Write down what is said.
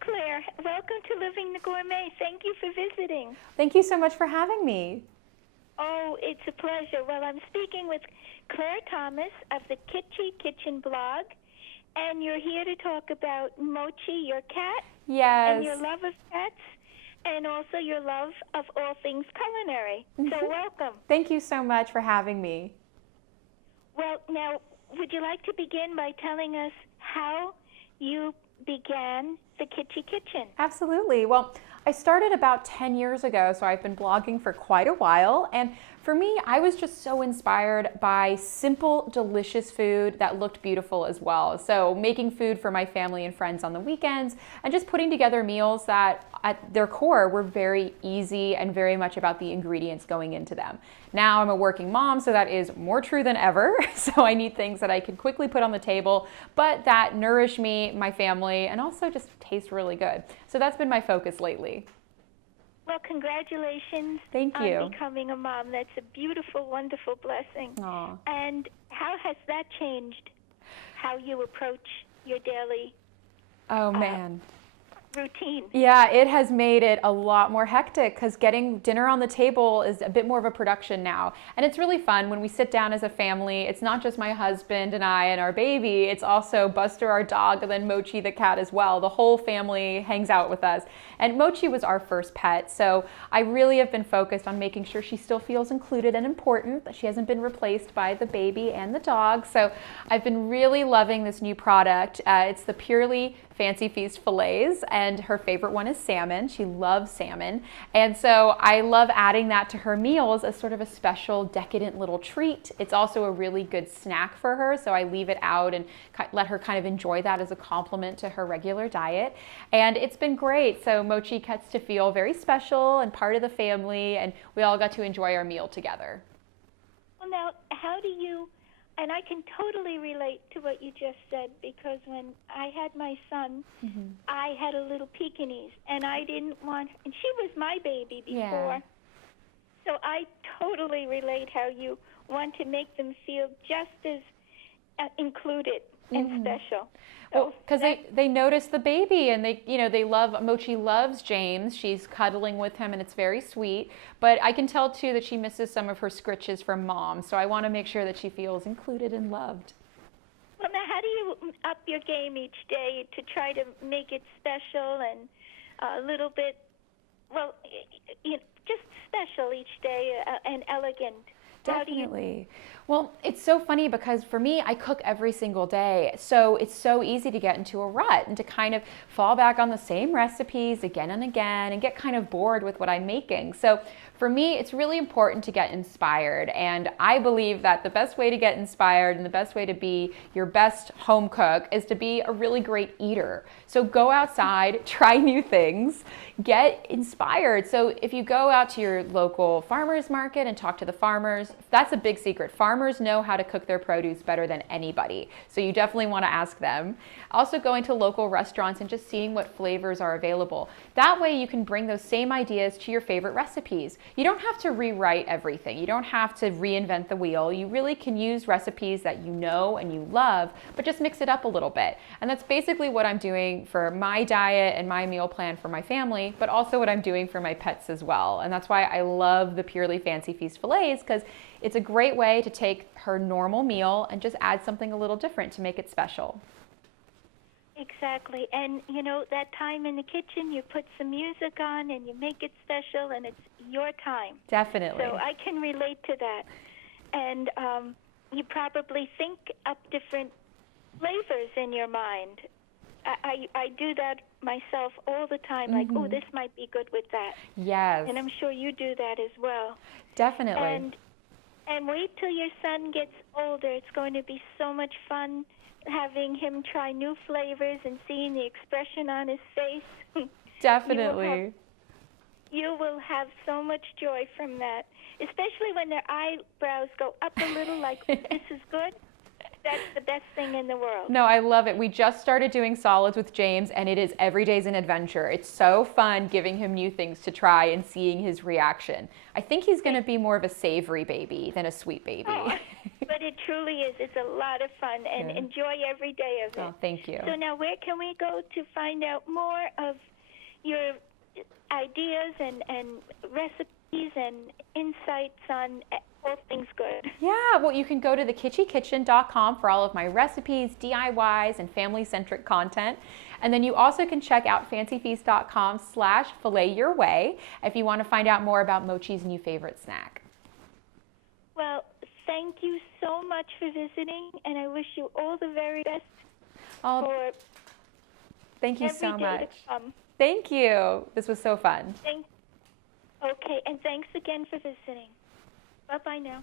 Claire. Welcome to Living the Gourmet. Thank you for visiting. Thank you so much for having me. Oh, it's a pleasure. Well, I'm speaking with Claire Thomas of the Kitchy Kitchen blog, and you're here to talk about Mochi, your cat, Yes. and your love of pets, and also your love of all things culinary. So welcome. Thank you so much for having me. Well, now, would you like to begin by telling us how you began the Kitchy Kitchen? Absolutely. Well, I started about 10 years ago, so I've been blogging for quite a while. And for me, I was just so inspired by simple, delicious food that looked beautiful as well. So making food for my family and friends on the weekends and just putting together meals that at their core were very easy and very much about the ingredients going into them. Now I'm a working mom, so that is more true than ever. So I need things that I can quickly put on the table, but that nourish me, my family, and also just taste really good. So that's been my focus lately. Well, congratulations Thank you. on becoming a mom. That's a beautiful, wonderful blessing. Aw. And how has that changed how you approach your daily Oh man. routine? Yeah, it has made it a lot more hectic because getting dinner on the table is a bit more of a production now. And it's really fun when we sit down as a family. It's not just my husband and I and our baby, it's also Buster, our dog, and then Mochi, the cat, as well. The whole family hangs out with us. And Mochi was our first pet, so I really have been focused on making sure she still feels included and important, that she hasn't been replaced by the baby and the dog. So I've been really loving this new product. It's the Purely Fancy Feast Filets, and her favorite one is salmon. She loves salmon. And so I love adding that to her meals as sort of a special, decadent little treat. It's also a really good snack for her, so I leave it out and let her kind of enjoy that as a complement to her regular diet. And it's been great. So Mochi gets to feel very special and part of the family, and we all got to enjoy our meal together. Well, now, how do you, and I can totally relate to what you just said, because when I had my son, I had a little Pekingese, and I didn't want, and she was my baby before. Yeah. So I totally relate how you want to make them feel just as included and special. Well, because they notice the baby, and they love, Mochi loves James. She's cuddling with him, and it's very sweet. But I can tell too that she misses some of her scritches from mom. So I want to make sure that she feels included and loved. Well, now, how do you up your game each day to try to make it special and a little bit, well, just special each day and elegant? Definitely. Well, it's so funny because for me, I cook every single day. So it's so easy to get into a rut and to kind of fall back on the same recipes again and again and get kind of bored with what I'm making. So for me, it's really important to get inspired. And I believe that the best way to get inspired and the best way to be your best home cook is to be a really great eater. So go outside, try new things, get inspired. So if you go out to your local farmer's market and talk to the farmers, that's a big secret. Farmers know how to cook their produce better than anybody. So you definitely want to ask them. Also going to local restaurants and just seeing what flavors are available. That way you can bring those same ideas to your favorite recipes. You don't have to rewrite everything. You don't have to reinvent the wheel. You really can use recipes that you know and you love, but just mix it up a little bit. And that's basically what I'm doing for my diet and my meal plan for my family, but also what I'm doing for my pets as well. And that's why I love the Purely Fancy Feast Filets, because it's a great way to take her normal meal and just add something a little different to make it special. Exactly. And, that time in the kitchen, you put some music on and you make it special, and it's your time. Definitely. So I can relate to that. And you probably think up different flavors in your mind. I do that myself all the time, like, oh, this might be good with that. Yes. And I'm sure you do that as well. Definitely. And wait till your son gets older. It's going to be so much fun having him try new flavors and seeing the expression on his face. Definitely. You will have so much joy from that, especially when their eyebrows go up a little like, this is good. That's the best thing in the world. No, I love it. We just started doing solids with James, and it is every day's an adventure. It's so fun giving him new things to try and seeing his reaction. I think he's going to be more of a savory baby than a sweet baby. Oh, But it truly is. It's a lot of fun, and enjoy every day of it. Oh, thank you. So now where can we go to find out more of your ideas and recipes and insights on all things good? Yeah, well, you can go to thekitchykitchen.com for all of my recipes, DIYs, and family-centric content. And then you also can check out fancyfeast.com/filetyourway if you want to find out more about Mochi's new favorite snack. Well, thank you so much for visiting, and I wish you all the very best for thank you every so day much. to come. Thank you. This was so fun. Okay, and thanks again for visiting. Bye-bye now.